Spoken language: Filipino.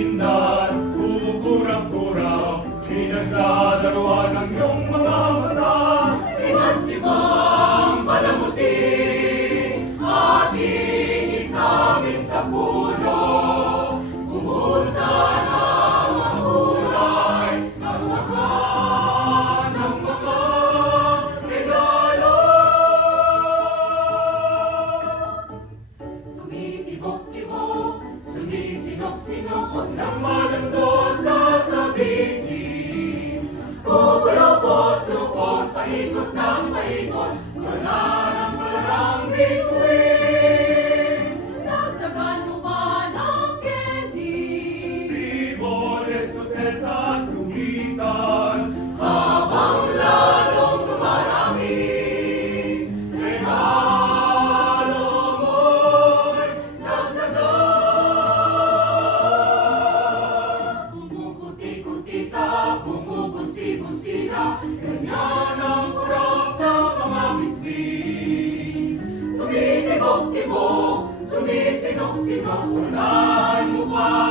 kindat, kukurap-kurap, pinagdadaruan ang iyong mga mata. Iba't ibang palamuti, ating isabit sa pulo. Umusa ng mga kulay, ng mga regalo. Tumitibok-tibok, sumisinok-sinok, huwag lang malando sasabihin. Pupulupot-lupot, paikot ng paikot, wala nang walang bituin. Dagdagan mo pa ng candy, Bibol, Escocesa at Luhitan, habang lalong dumarami. Regalo mo'y dagdagan. Bumukuti-kutita, bumubusi-busina, ganyan ang kurap ng mga bituin. Tumitibok-tibok, sumisinok-sinok, unahan mo pa